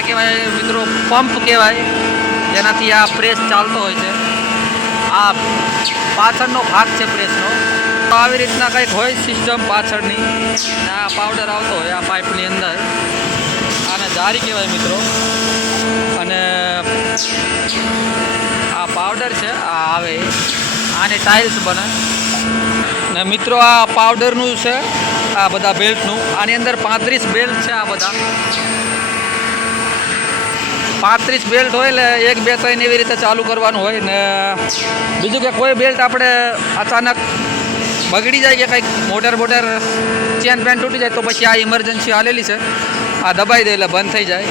આને કહેવાય મિત્રો પંપ કહેવાય, જેનાથી આ પ્રેસ ચાલતો હોય છે. આ પાછળનો ભાગ છે પ્રેસનો. તો આવી રીતના કંઈક હોય સિસ્ટમ પાછળની. આ પાવડર આવતો હોય આ પાઇપની અંદર. આને જારી કહેવાય મિત્રો. અને આ પાવડર છે, આ આવે. આની ટાઇલ્સ બને. ને મિત્રો આ પાવડરનું છે, આ બધા બેલ્ટનું આની અંદર પાંત્રીસ બેલ્ટ છે આ બધા. પાંત્રીસ બેલ્ટ હોય એટલે એક, બે, ત્રણ એવી રીતે ચાલુ કરવાનું હોય ને, બીજું કે કોઈ બેલ્ટ આપણે અચાનક બગડી જાય કે કંઈક મોટર મોટર ચેન પેન તૂટી જાય તો પછી આ ઇમરજન્સી હાલેલી છે. આ દબાઈ દે એટલે બંધ થઈ જાય.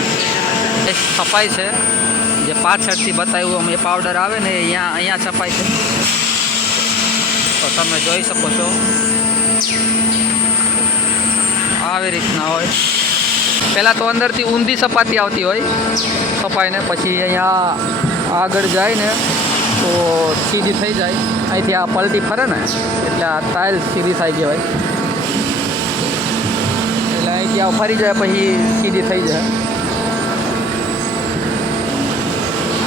એ છપાઈ છે. જે પાછળથી બતાવ્યું અમે પાવડર આવે ને અહીંયા અહીંયા છપાય છે. તો તમે જોઈ શકો છો. આવી રીતના હોય. પહેલાં તો અંદરથી ઊંધી સપાટી આવતી હોય સપાઈને પછી અહીંયા આગળ જાય ને તો સીધી થઈ જાય. અહીંથી આ પલટી ફરે ને, એટલે આ ટાઇલ સીધી થાય કહેવાય. એટલે અહીંથી આ ફરી જાય, પછી સીધી થઈ જાય.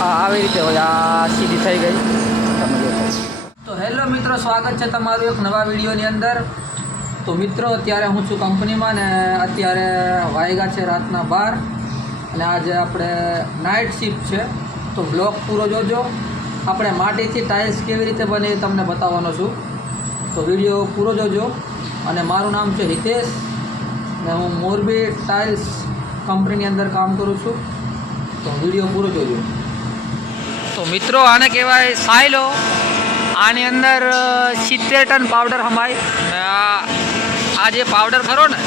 હા આવી રીતે હોય, આ સીધી થઈ ગઈ. તો હેલો મિત્રો, સ્વાગત છે તમારું એક નવા વિડીયોની અંદર. તો મિત્રો, અત્યારે હું છું કંપનીમાં ને અત્યારે વાયગા છે રાતના બાર. અને આજે આપણે નાઇટ શિફ્ટ છે. તો બ્લોક પૂરો જોજો. આપણે માટીથી ટાઇલ્સ કેવી રીતે બને એ તમને બતાવવાનો છું. તો વીડિયો પૂરો જોજો. અને મારું નામ છે હિતેશ. ને હું મોરબી ટાઇલ્સ કંપનીની અંદર કામ કરું છું. તો વીડિયો પૂરો જોજો. તો મિત્રો, આને કહેવાય સાયલો. આની અંદર સિત્તેર ટન પાવડર હમાય આ જે પાવડર ખરો ને,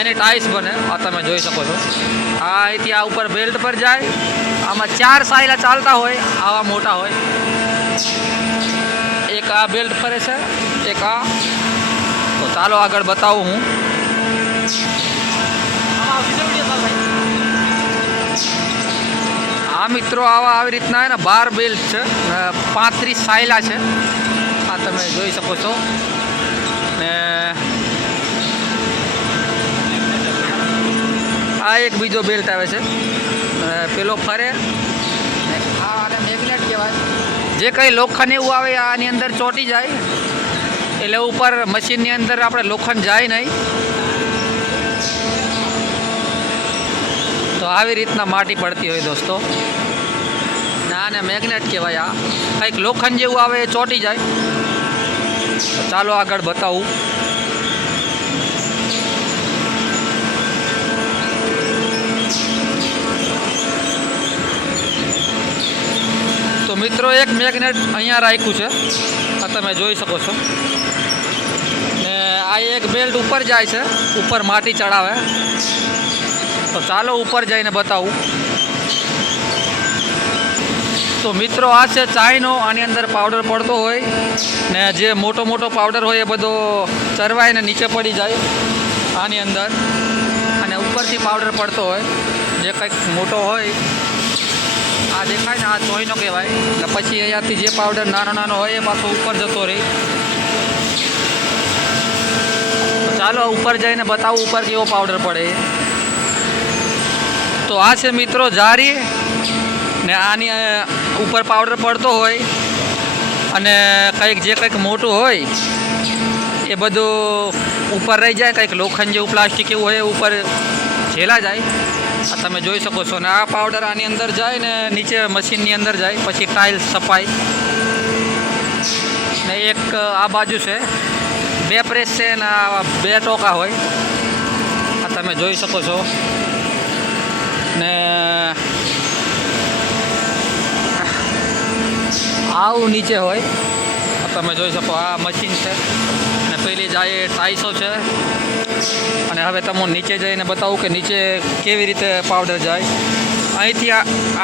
એની ટાઈસ બને. આ તમે જોઈ શકો છો. આ અહીંથી આ ઉપર બેલ્ટ પર જાય. આમાં ચાર સાયલા ચાલતા હોય, આવા મોટા હોય. એક આ બેલ્ટ ફરે છે, એક આ. તો ચાલો આગળ બતાવું હું. આ મિત્રો, આવા આવી રીતના એના બાર બેલ્ટ છે પાંત્રીસ સાયલા છે. આ તમે જોઈ શકો છો. ને આ એક બીજો બેલ્ટ આવે છે. પેલો ફરે. ને જે કંઈ લોખંડ એવું આવે આની અંદર ચોંટી જાય. એટલે ઉપર મશીનની અંદર આપણે લોખંડ જાય નહીં. તો આવી રીતના માટી પડતી હોય દોસ્તો. ને આને મેગ્નેટ કહેવાય આ. કંઈક લોખંડ જેવું આવે એ ચોંટી જાય. ચાલો આગળ બતાવું. મિત્રો, એક મેગ્નેટ અહીંયા રાખ્યું છે. આ તમે જોઈ શકો છો. ને આ એક બેલ્ટ ઉપર જાય છે. ઉપર માટી ચડાવે. તો ચાલો ઉપર જઈને બતાવું. તો મિત્રો, આ છે ચાયનો, આની અંદર પાવડર પડતો હોય ને જે મોટો મોટો પાવડર હોય એ બધો ચરવાઈને નીચે પડી જાય આની અંદર. અને ઉપરથી પાવડર પડતો હોય, જે કંઈક મોટો હોય આ દેખાય ને, આ ચોઈનો કહેવાય. એટલે પછી અહીંયાથી જે પાવડર નાનો નાનો હોય, એ પાછો ઉપર જતો રહે. ચાલો ઉપર જઈને બતાવું ઉપર કેવો પાવડર પડે. તો આ છે મિત્રો જારી, ને આની ઉપર પાવડર પડતો હોય, અને કંઈક જે કંઈક મોટું હોય, એ બધું ઉપર રહી જાય, કંઈક લોખંડ જેવું પ્લાસ્ટિક એવું હોય ઉપર ઝેલા જાય. આ તમે જોઈ શકો છો ને આ પાવડર આની અંદર જાય ને નીચે મશીનની અંદર જાય, પછી ટાઇલ્સ સપાય. ને એક આ બાજુ છે. બે પ્રેસ છે ને આ બે ટોકા હોય. આ તમે જોઈ શકો છો. ને આવું નીચે હોય. તમે જોઈ શકો, આ મશીન છે. અને પેલી જાય ટાઈસો છે. અને હવે તમને નીચે જઈને બતાવું કે નીચે કેવી રીતે પાવડર જાય. અહીંથી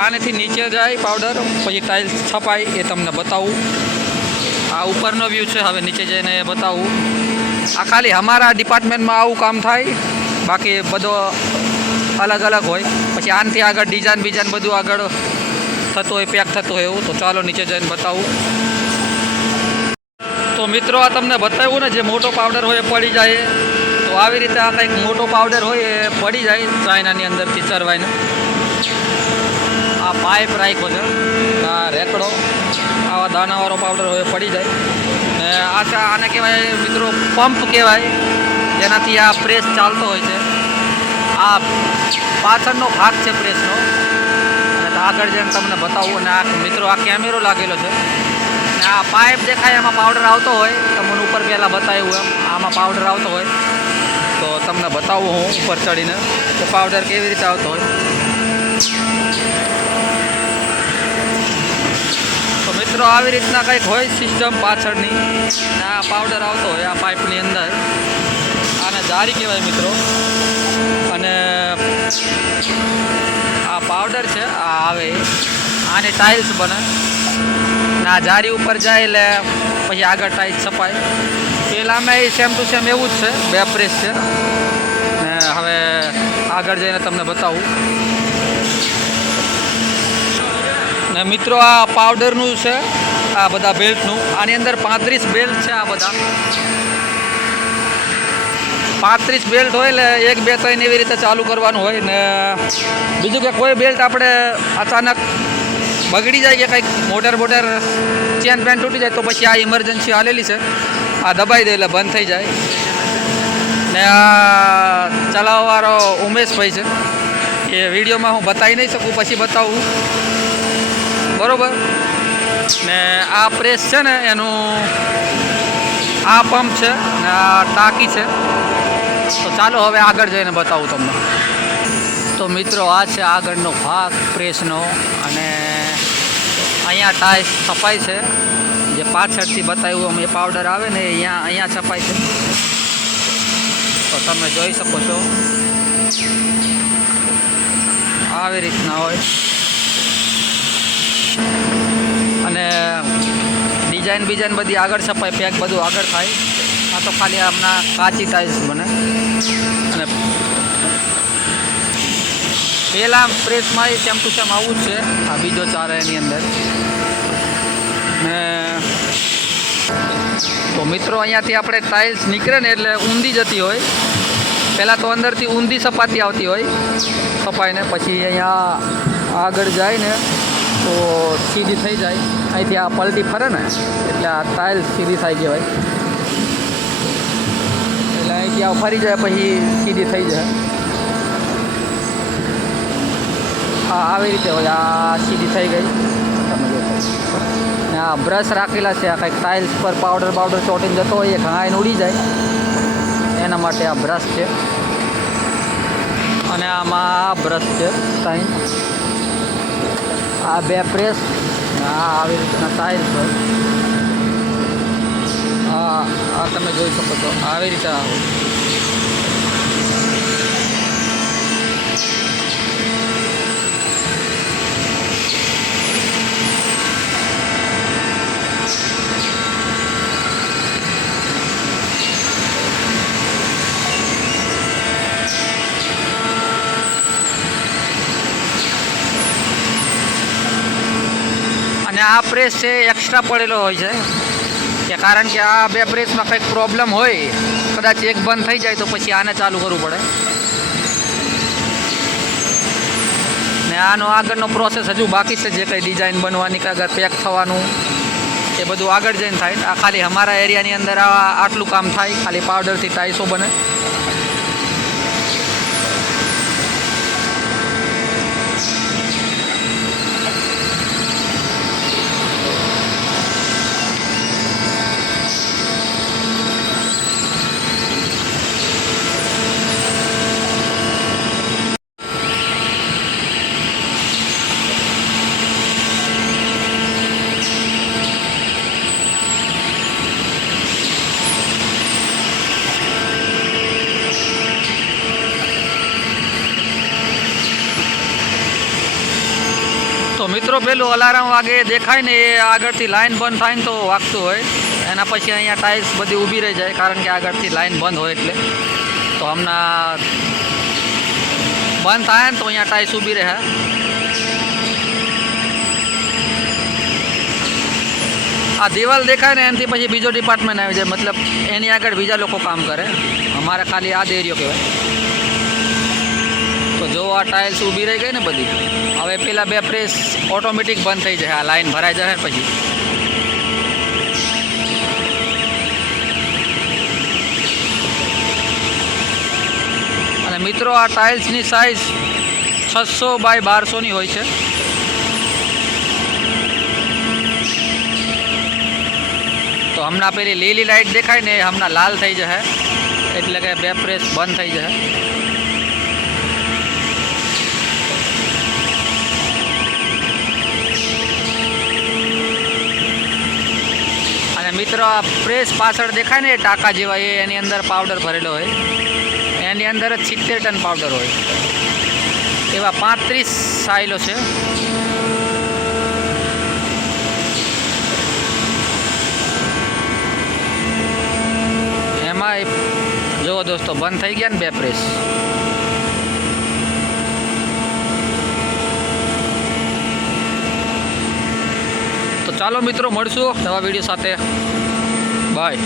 આનેથી નીચે જાય પાવડર પછી ટાઇલ્સ છપાય એ તમને બતાવું. આ ઉપરનો વ્યૂ છે, હવે નીચે જઈને બતાવું. આ ખાલી અમારા ડિપાર્ટમેન્ટમાં આવું કામ થાય, બાકી બધો અલગ અલગ હોય. પછી આનથી આગળ ડિઝાઇન બિઝાઇન બધું આગળ થતું હોય પેક થતું હોય એવું, તો ચાલો નીચે જઈને બતાવું. તો મિત્રો આ તમને બતાવ્યું ને જે મોટો પાવડર હોય એ પડી જાય. તો આવી રીતે આ કંઈક મોટો પાવડર હોય એ પડી જાય ચાઇનાની અંદરથી ચરવાઈને. આ પાઇપ રાખ્યો છે. આ રેકડો, આવા દાનાવાળો પાવડર હોય પડી જાય. ને આ આને કહેવાય મિત્રો પંપ કહેવાય. જેનાથી આ પ્રેસ ચાલતો હોય છે. આ પાછળનો ભાગ છે પ્રેસનો આગળ જઈને તમને બતાવું અને આ મિત્રો આ કેમેરો લાગેલો છે. આ પાઇપ દેખાય એમાં પાવડર આવતો હોય. તમને ઉપર પહેલાં બતાવ્યું એમ, આમાં પાવડર આવતો હોય. તો તમને બતાવું હું ઉપર ચડીને કે પાવડર કેવી રીતે આવતો હોય. તો મિત્રો, આવી રીતના કંઈક હોય સિસ્ટમ પાછળની. આ પાવડર આવતો હોય આ પાઇપની અંદર. આને જારી કહેવાય મિત્રો. અને આ પાવડર છે, આ આવે. આની ટાઇલ્સ બને. ને આ જારી ઉપર જાય એટલે પછી આગળ ટાઈટ છપાય. પહેલાંમાં એ સેમ ટુ સેમ એવું જ છે, બે પ્રેસ છે. ને હવે આગળ જઈને તમને બતાવું. ને મિત્રો, આ પાવડરનું છે, આ બધા બેલ્ટનું આની અંદર પાંત્રીસ બેલ્ટ છે આ બધા. પાંત્રીસ બેલ્ટ હોય એટલે એક, બે, ત્રણ એવી રીતે ચાલુ કરવાનું હોય. ને બીજું કે કોઈ બેલ્ટ આપણે અચાનક બગડી જાય કે કંઈક મોટર બોટર ચેન પેન તૂટી જાય તો પછી આ ઇમરજન્સી હાલેલી છે. આ દબાઈ દે એટલે બંધ થઈ જાય. ને આ ચલાવવાળો ઉમેશભાઈ છે. એ વિડીયોમાં હું બતાવી નહીં શકું, પછી બતાવું. બરાબર? ને આ પ્રેસ છે ને, એનું આ પંપ છે ને આ ટાંકી છે. તો ચાલો હવે આગળ જઈને બતાવું તમને. તો મિત્રો, આ છે આગળનો ભાગ પ્રેસનો અને અહીંયા ટાઈસ છપાય છે. જે પાછળથી બતાવ્યું અમે પાવડર આવે ને અહીંયા અહીંયા છપાય છે. તો તમે જોઈ શકો છો. આવી રીતના હોય. અને ડિઝાઇન બિઝાઇન બધી આગળ છપાય પેક બધું આગળ થાય. આ તો ખાલી હમણાં કાચી ટાઇલ્સ બને. અને પહેલાં પ્રેસમાં એ સેમ ટુ સેમ આવું જ છે. આ બીજો ચાર એની અંદર. ને તો મિત્રો અહીંયાથી આપણે ટાઇલ્સ નીકળે ને એટલે ઊંધી જતી હોય. પહેલાં તો અંદરથી ઊંધી સપાટી આવતી હોય. સપાઈને પછી અહીંયા આગળ જાય ને તો સીધી થઈ જાય. અહીંથી આ પલટી ફરે ને એટલે આ ટાઇલ્સ સીધી થાય કહેવાય. એટલે અહીંથી આ ફરી જાય, પછી સીધી થઈ જાય હા આવી રીતે હોય આ સીધી થઈ ગઈ. તમે ને આ બ્રશ રાખેલા છે, આ કંઈક ટાઇલ્સ પર પાવડર પાવડર ચોટીને જતો હોય, એ ઘણાઈને ઉડી જાય. એના માટે આ બ્રશ છે. અને આમાં આ બ્રશ છે ટાઈન આ બે પ્રેસ આ આવી રીતના ટાઇલ્સ હોય. આ તમે જોઈ શકો છો. આવી રીતે આ પ્રેસ છે એક્સ્ટ્રા પડેલો હોય છે. કે કારણ કે આ બે પ્રેસમાં કંઈક પ્રોબ્લેમ હોય, કદાચ એક બંધ થઈ જાય તો પછી આને ચાલુ કરવું પડે. ને આનો આગળનો પ્રોસેસ હજુ બાકી છે, જે કંઈ ડિઝાઇન બનવાની કે આગળ પેક થવાનું, એ બધું આગળ જઈને થાય. આ ખાલી અમારા એરિયાની અંદર આ, આટલું કામ થાય, ખાલી પાવડરથી ટાઈસો બને. મિત્રો, પેલું અલાર્મ વાગે, દેખાય ને એ આગળથી લાઈન બંધ થાય ને તો વાગતું હોય. એના પછી અહીંયા ટાઇલ્સ બધી ઊભી રહી જાય, કારણ કે આગળથી લાઈન બંધ હોય એટલે. તો હમણાં બંધ થાય ને તો અહીંયા ટાઇલ્સ ઊભી રહે. આ દિવાલ દેખાય ને એનાથી પછી બીજો ડિપાર્ટમેન્ટ આવી જાય. મતલબ એની આગળ બીજા લોકો કામ કરે. અમારે ખાલી આ જ એરિયો કહેવાય. તો જો આ ટાઇલ્સ ઊભી રહી ગઈ ને બધી, હવે પેલા બે પ્રેસ ઓટોમેટિક બંધ થઈ જાય, આ લાઈન ભરાઈ જશે પછી. અને મિત્રો, આ ટાઇલ્સની સાઇઝ છસો બાય બારસોની હોય છે. તો હમણાં પેલી લીલી લાઇટ દેખાય ને હમણાં લાલ થઈ જશે, એટલે કે બે પ્રેસ બંધ થઈ જશે અને મિત્રો, આ પ્રેસ પાછળ દેખાય ને એ ટાંકા જેવા, એ એની અંદર પાવડર ભરેલો હોય. એની અંદર જ સિત્તેર ટન પાવડર હોય. એવા પાંત્રીસ સાઇલો છે. એમાં જુઓ દોસ્તો, બંધ થઈ ગયા ને બે પ્રેસ ચાલો મિત્રો, મળશું નવા વીડિયો સાથે. બાય